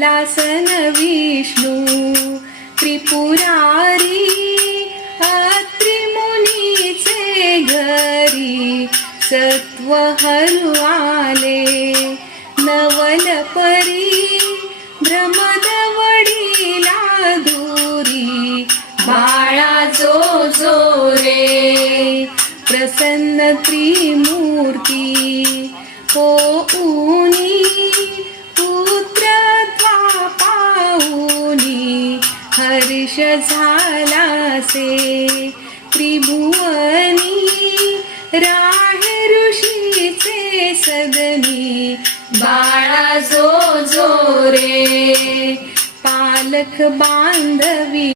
कैलासन विष्णू त्रिपुरारी अत्रि मुनीचे घरी सत्व हरु आले नवलपरी ब्रह्मदवडीला दूरी बाळा जो जो रे प्रसन्न त्रिमूर्ती होऊनी पुत्रत्वा पाऊनी हर्ष झालासे त्रिभुवनी राहे ऋषीचे सदनी बाळा जो जो रे पालक बांधवी